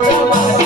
કે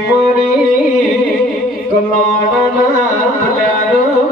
મરી કલાણના ભલ્યાના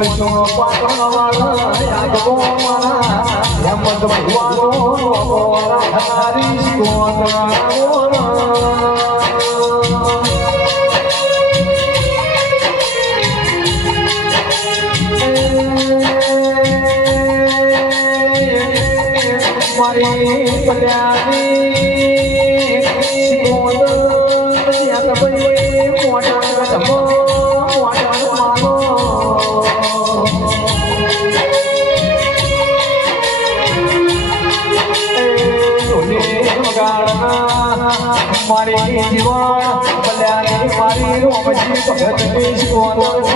કાળી રાજા કાગળ દિલારો. મારી રોમજી ભગત હે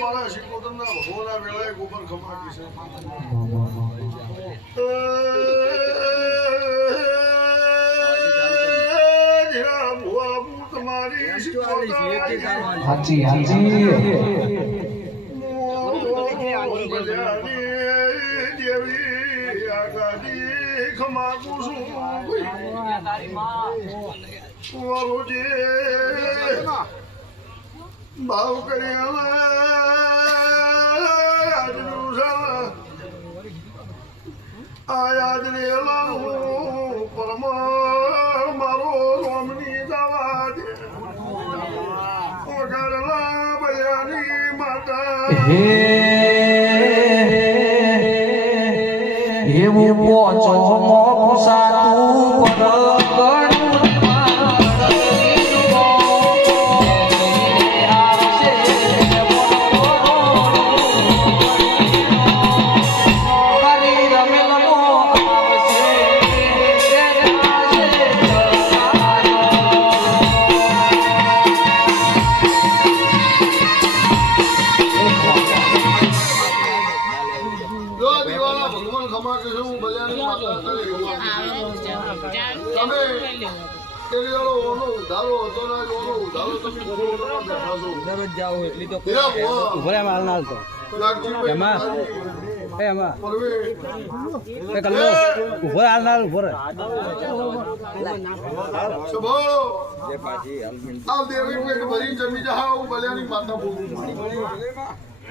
મારા શિકોતરના ભગવાના વેળાએ ગોબર ખમાટી છે એ જીરા ભુવા ભૂ તમારી શિકોતર હાજી હાજી ભાવ કર્યા આયાદ મારો રોમની બયાની માતા દરરોજ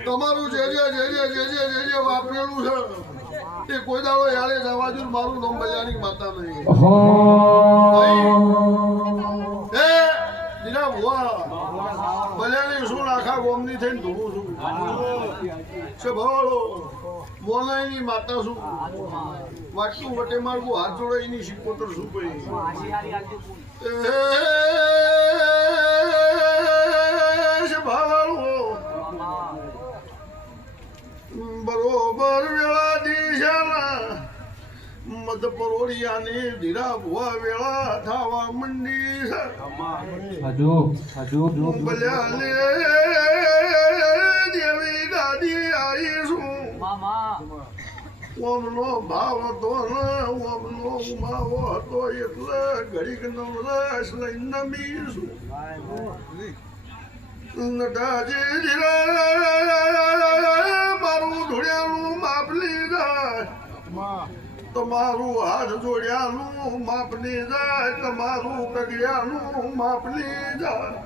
તમારું જે જે જે જે જે જે વાપરેલું છે એ કોઈ દાડો યાળે જવા મારું નામ બજાની માતા નહીં હો. એ દીના ભુવા બજાની શું આખા ગોમની થઈને ધોવું છું? સંભાળો મોલાઈની માતા શું વાટલું વટે મારું હાથ જોડાઈની શીખોતર શું ભાઈ. બરોબર વેળા મધ પરોડિયાની ધીરા ભુવા વેળા થાવા મંડી. છે હજુ. હજુ દેવી ગાડી આવીશું. ઓમનો ભાવ હતો ને ઓમનો ઉમાવો હતો એટલે ઘડીક નવરાશ લઈને નમીશું. નટાજી ધીરા મારું ધોળિયાનું માપ લીધા તમારું હાથ જોડ્યાનું માપની જાય તમારું કડિયાનું માપની જાય.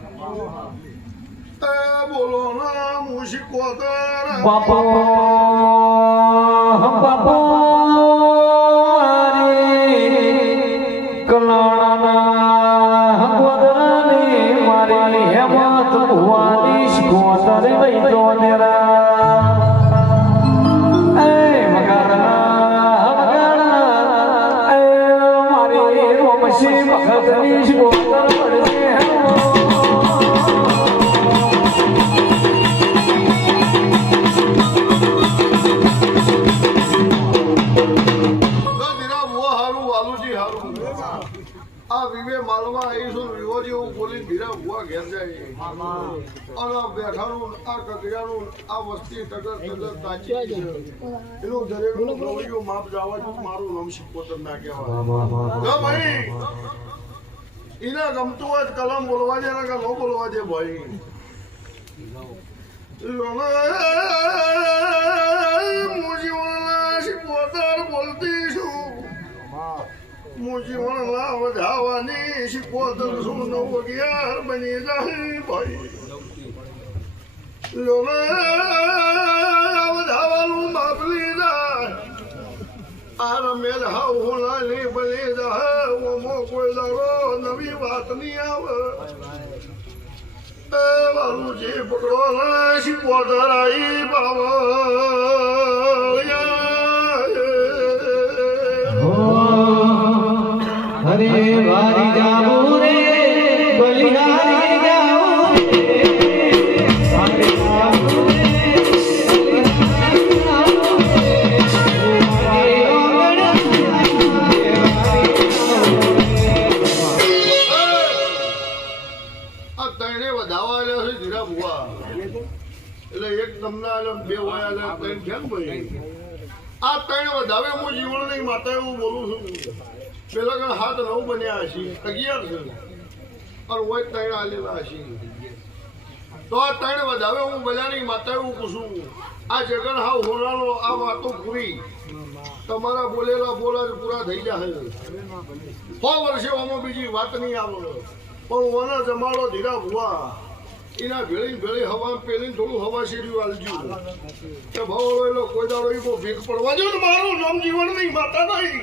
બોલો ના મુશિકો તારા બાપા. એને ગમતું હોય કલમ બોલવા દે કે ન બોલવા દે ભાઈ. મુજીવણા શીખવતર બોલતી મુજી વણ લાવ ધાવાની શીખોતર સુન વગિયાર બની જાય ભાઈ લોને ધાવાનું બાપલી જાય આર મેલ હાવ હોલાલી બલી જાય કોઈ દારો નવી વાતની આવે એ વાલુજી પકડો ને શીખોતર આવી બાવા બોલું છું. પેલા હાથ નવ બન્યા હશે. અગિયાર છે. તો આ ત્રણ વધાવે હું બધાની માતા એવું પૂછું. આ જગન હાવ આ વાતો પૂરી. તમારા બોલેલા બોલા પૂરા થઈ જાય છ વર્ષે આમાં બીજી વાત નહીં આવે. પણ જમાડો ધીરા ભુવા. એના ભેળી ભેળી હવા પેલી થોડું હવા શેર્યું આલજો કે ભાવ એલો કોઈ દાડો એવો ભીખ પડવા જો ને મારું નામ જીવન નહીં, માતા નહીં.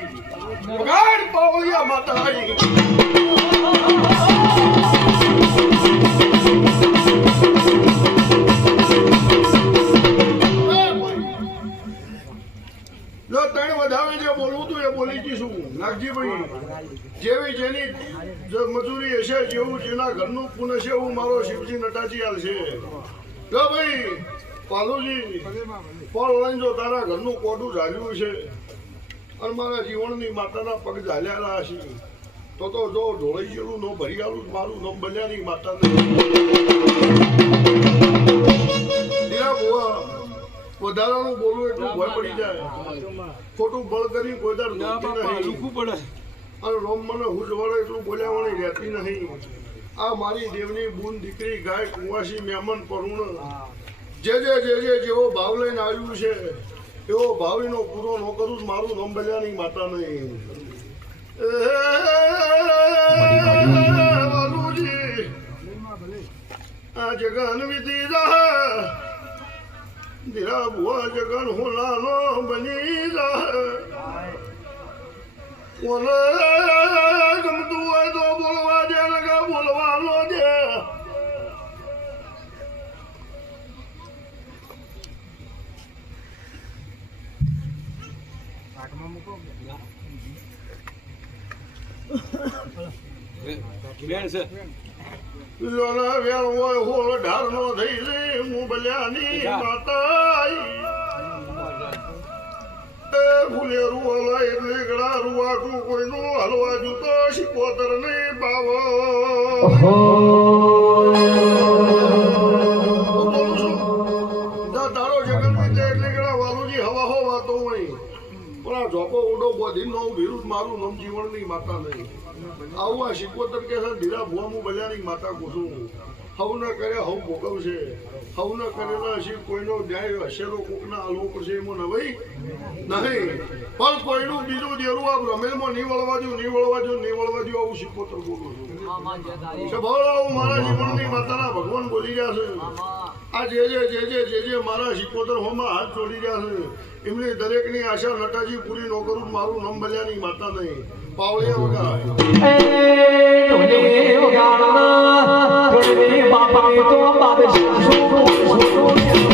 વગાડ પાવલિયા માતા નહીં. જેવું જેના ઘરનું પુન છે એવું મારો શિવજી નટાજી હાલ છે. જો ભાઈ પાલુજી પણ જો તારા ઘરનું કોટું ઝાલ્યું છે અને મારા જીવનની માતાના પગ ઝાલ્યાલા છે તો તો જો ઢોળાઈ ગયેલું નો ભરી આલું મારું નામ બન્યાની માતા દીરા વધારાનું બોલવું એટલું ભય પડી જાય. ખોટું બળ કરી કોઈ દર પડે. અને રોમ મને હું વળે એટલું બોલ્યા રહેતી નહીં. આ મારી દેવની બૂન દીકરી ગાય કુંવાસી મહેમાન પરુણ. જે જે જે જે જેવો ભાવ લઈને આવ્યું છે એવો ભાવીનો પૂરો ન કરું જ મારું નામ બલ્યાની માતા નહીં. આ જગન વિધિ જા ધીરા ભુવા જગન હોનાનો બની જા કોને ગમતું હોય તો બોલવા દે ને બોલવાનો દે લોના વેણ હોય હોળ ઢાર નો થઈ લે હું બલ્યાની માતા એ ફૂલે એટલે ગળા રૂવાટું કોઈનું હલવા જૂતો શિકોતર ને બાવો. હું બોલું છું જા તારો જગન વિદ્યા એટલે ગળા વાલુજી હવા હો વાતો હોય. પણ આ ઝોપો ઉડો બોધી નો વિરુદ્ધ મારું નામ જીવનની માતા નહીં. આવું આ શિકોતર કે ધીરા ભુવા હું બલ્યાની માતા કુસુમ હવ ન કરે હવ ભોગવશે. હવ ન કરેલા હશે કોઈનો ન્યાય કોક કોકના આલવો પડશે એમાં નવાઈ? નહીં પણ કોઈનું બીજું દેરું આ રમેલમાં નહીં વળવા દઉં નહીં વળવા દઉં નહીં વળવા દઉં આવું શિકોતર બોલું છું. સભાઓ મારા જીવનની માતાના ભગવાન બોલી રહ્યા છે. આ જે જે જે જે જે જે મારા શિકોતર હોમાં હાથ જોડી રહ્યા છે એમની દરેકની આશા નટાજી પૂરી ન કરું મારું નામ બલ્યાની માતા નહીં. પાવળિયા વગા માધા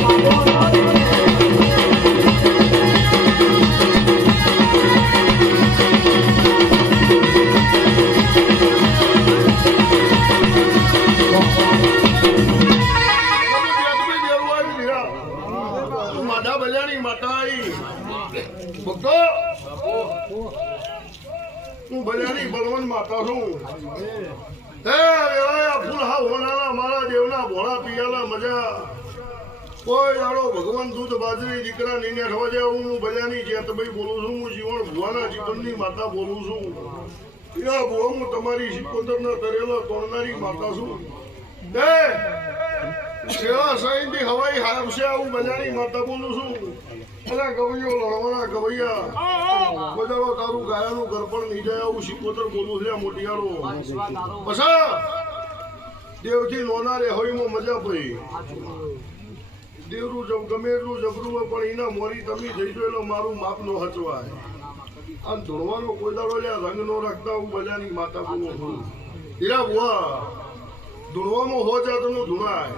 મારા દેવના ભોળા પિયાલા મજા. કોઈ દાડો ભગવાન દૂધ બાજરી દીકરા નીને જાય હું બલ્યાની જેતભાઈ બોલું છું, હું જીવન ભુવાના માતા બોલું છું. યા ભુવા હું તમારી શિકોતરના તરેલા તોડનારી માતા છું. હે સેવા સાઈનથી હવાઈ હારશે આવું બજારી માતા બોલું છું. અલા ગવૈયો લડવાના ગવૈયા. બજારો તારું ગાયાનું ગરપણ જાય આવું સિકોતર બોલું છે મોટિયારો પછા દેવથી લોનારે હોઈમાં મજા પડી. દેવરું જમ, ગમે એટલું જબરું હોય, પણ એના મોરી તમે જઈ જો એટલે મારું માપ નો હચવાય. આમ ધોળવાનો કોઈ દાડો રંગ નો રાખતા હું બજાની માતા બોલું છું. એરા બુઆ ધૂણવામાં હો જાતનું ધૂણાય.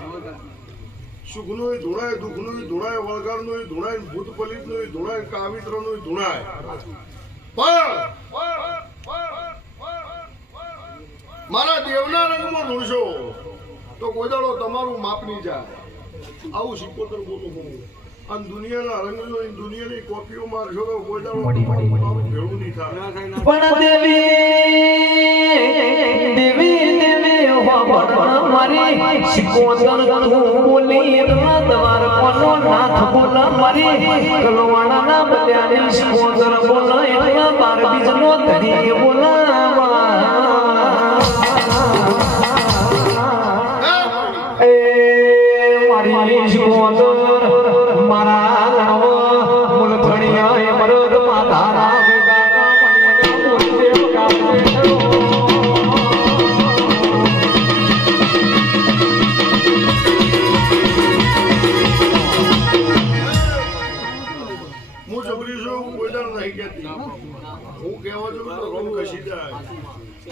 સુખનું ધૂણાય દુઃખનું ધૂણાય વળગાડનું ધૂણાય ભૂત પલિતનું ધૂણાય કાવિત્રનું ધૂણાય. પણ મારા દેવના રંગમાં ધૂણશો તો દાડો તમારું માપ નહીં જાય. આવું શિકોતર બોલું હું. અને દુનિયાના રંગ જોઈને દુનિયાની કોપીઓ મારશો તો તમારું ભેળું નહીં થાય. પણ દેવી દેવી ભગવાન મારી શિકોતર તું બોલી દ્વાર કોનો નાથ બોલ, મારી કલવાણા ના એ મારી મારા મુલખણિયા એ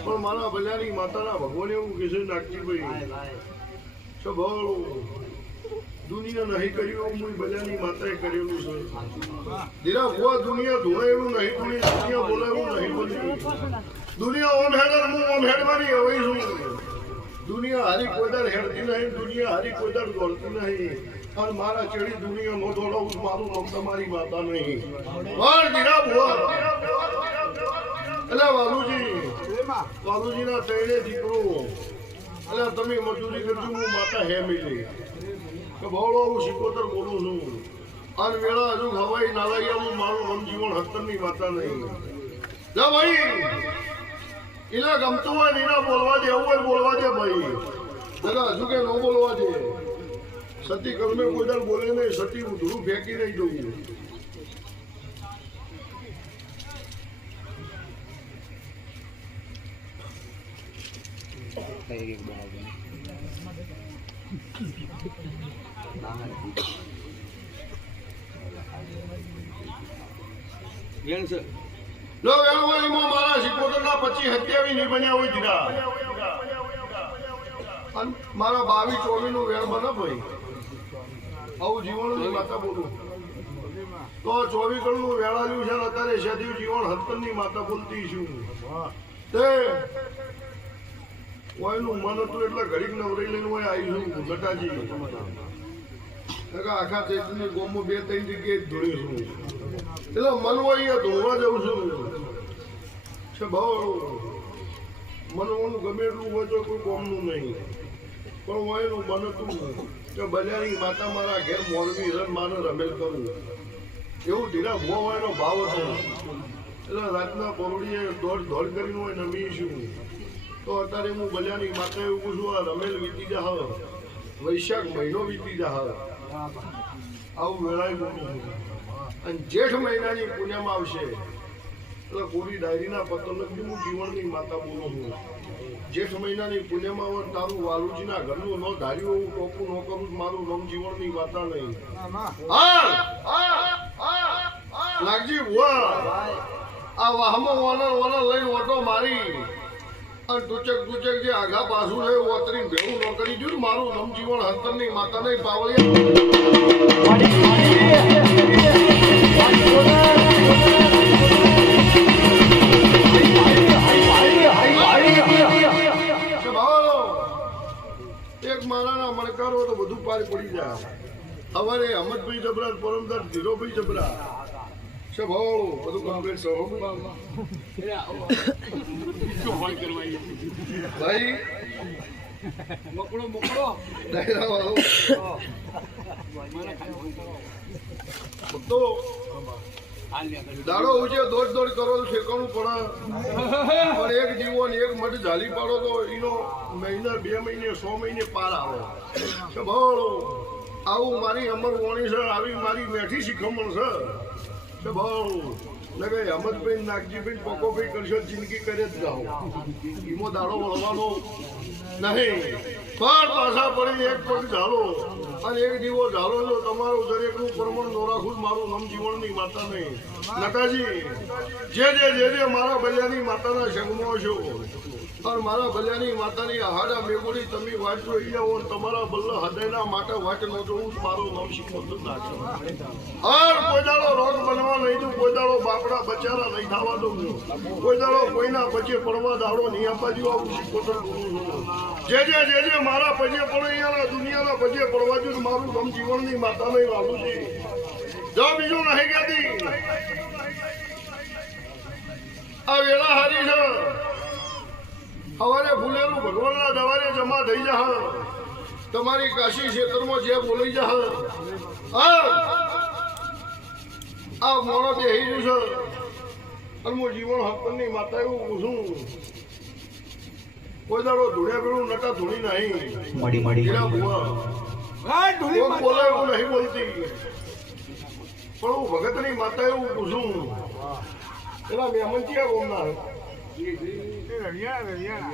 પણ મારા ભલ્યાની માતાના ભગવાન એવું કહે છે નાગજીભાઈ સભાળું દુનિયા નહીં કર્યું હું ભલ્યાની માતાએ કરેલું છે. ધીરા ભુવા દુનિયા ધોળાયેલું નહીં ધોળી દુનિયા બોલાયું નહીં બોલ્યું દુનિયા ઓમ હેડ હું ઓમ હેડવાની હવે છું. દુનિયા હારી કોઈદાર હેડતી નહીં દુનિયા હારી કોઈદાર દોડતી નહીં. અને મારા ચેડી દુનિયા નો દોડાવું મારું નામ તમારી માતા નહીં. વાર ધીરા ભુવા. એટલે વાલુજી. કરજો, હું માતા હે હું હજુ નહીં. ભાઈ. એને ગમતું હોય ને એના બોલવા દે બોલવા દે ભાઈ. દાદા, હજુ કે ન બોલવા દે. સતી કર્મે કોઈ બોલે નહીં, સતી ધૂળું ફેંકી નહીં દઉં લો વેણવાણીમાં મારા સિકોતરના પચી સત્યાવી નહીં બન્યા હોય જીરા અને મારા બાવી ચોવી નું વેણ બને આવું જીવન માતા બોલું તો ચોવી કણનું વેળાલ્યું છે ને અત્યારે સદીવ જીવન હતન માતા બોલતી છું તે કોઈનું મન હતું એટલે ઘડીક નવરી લઈને હોય આવી છું ગટાજી. આખા ચૈતન્ય ગોમો બે ત્રણ જગ્યાએ ધોળી છું. એટલે મન હોય ધોવા જઉં છું. છે ભાવ મનવાનું ગમે એટલું હોય તો કોઈ કોમનું નહીં. પણ હું એનું મન હતું કે બજારની માતા મારા ઘેર મોરબી રન માને રમેલ કરું. એવું ધીરા ભોવાનો ભાવ હતો. એટલે રાતના પરોડીએ દોડ દોડ કરીને હોય નમીશું તો અત્યારે હું બજારની માતા એવું પૂછું આ રમેલ વીતી જા વૈશાખ મહિનો વીતી જા આવું વેળાય બોલું અને જેઠ મહિનાની પુણ્યમાં આવશે, એટલે પૂરી ડાયરીના પત્ર લખી હું જીવનની માતા બોલું છું. જેઠ મહિનાની પૂનમ આવે તારું વાલુજીના ઘરનું ન ધાર્યું એવું ટોપું ન કરું મારું નામ જીવનની માતા નહીં. લાગજી આ વાહમાં વાનર વાનર લઈને ઓટો મારી. અને ટૂચક ટૂચક જે આઘા પાછું છે ઓતરી ભેવું ન કરી જોયું મારું નમજીવન હંતરની માતા નહીં, પાવળિયા. મારાના મણકારો તો બધું પાર પડી જાય. અમારે અહમદભાઈ જબરા પરમદાર ધીરોભાઈ જબરા. છો ભાઈ મોકળો મોકળો ડાયરા તો દાડો ઉજે દોડ દોડ કરો તો પણ એક જીવો ને એક મઠ ઝાલી પાડો તો એનો મહિના, બે મહિને, સો મહિને પાર આવે. છે ભાવાળો આવું મારી અમર વણી છે, આવી મારી મેઠી શીખમણ છે. ભાવાળો ને કે અહમદભાઈ નાગજીભાઈ પકોભાઈ કરશો, જિંદગી કરે જ જાઓ. ઈમો દાડો વળવાનો નહીં. પણ પાછા પડી, એક પગ ઝાલો. અને એક દીવો ઝાલો જો તમારું દરેકનું પ્રમાણ નોરાખું મારું નામ જીવનની માતા નહીં. નટાજી જે જે જે જે મારા બજાની માતાના સંગમાં છો મારા ભલ્યાની માતાની હાડા મેગોડી તમે વાત જોઈ જાઓ તમારા ભલ્લા હૃદયના માટે વાટ ન જોવું મારો નવશી હર કોઈ રોગ બનવા નહીં દઉં, કોઈ બાપડા બચારા નહીં થવા દઉં કોઈ કોઈના પછી પડવા દાડો નહીં આપવા જેવું આવું જે જે જે જે મારા પજે પડે અહીંયાના દુનિયાના પજે પડવા જોઈએ મારું ગમ જીવનની નહીં વાલું છે. જો બીજું નહીં કહેતી. આ વેળા સવારે ભૂલેલું ભગવાનના દવારે જમા થઈ જા તમારી કાશી ક્ષેત્રમાં જે બોલાઈ જા હા. આ મોણો બેહી ગયું છે. અને હું જીવન હકની માતા એવું પૂછું કોઈ દાડો ધૂળ્યા પેલું નટા ધૂળી નહીં. મળી મળી. બોલે એવું નહીં બોલતી. પણ હું ભગતની માતા એવું પૂછું એના મહેમાન ક્યાં ગોમના રવિયા રવિયા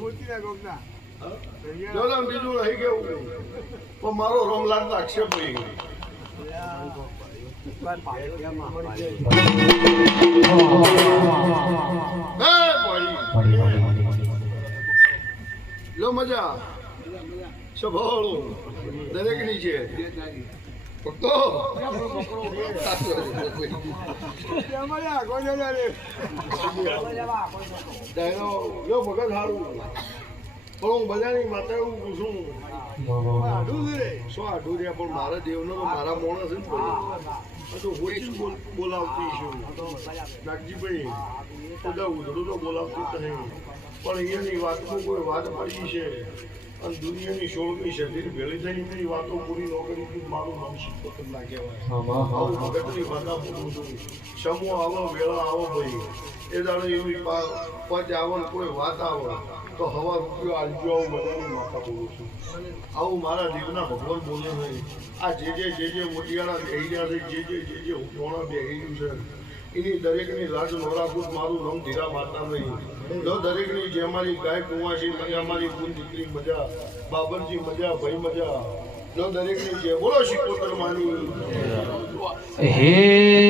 મોતીના ગોમના જોડા બીજું રહી કેવું પણ મારો રમલાલ આક્ષેપ ભાઈ ગયો. લો મજા. સ્વભાવળું દરેકની છે. રે પણ હું બધાની માતા એવું પૂછું આઢું રે શું આઢું રહ્યા પણ મારા દેવનો તો મારા મોણસ જ આ તો બોલ બોલાવતી છું નાગજીભાઈ ઉધડું તો બોલાવતી જ નહીં પણ અહીંયાની વાતમાં કોઈ વાત પડી છે અને દુનિયાની સોળમી સદી ભેળી થઈ એમની વાતો પૂરી ન કરી મારું નામ શિકોતર ના કહેવાય. વાતા સમૂહ આવો વેળા આવો ભાઈ. એ દાડે એવી પચ આવો કોઈ વાત આવો તો હવા રૂપિયો આલજો આવું બધાની માતા બોલું છું. આવું મારા જીવના ભગવાન બોલે નહીં આ જે જે જે જે મોટિયાળા બેહી ગયા છે જે જે જે જે ઉઠવાણા બેહી ગયું છે એની દરેકની લાજ નોરાકૂટ મારું નામ ધીરા માતા નહીં. જો દરેકની જે અમારી ગાય કુંવાસી મજા, અમારી કુલ દીકરી મજા, બાબરજી મજા, ભાઈ મજા, જો દરેકની જે બોલો શિકોતર માની. હે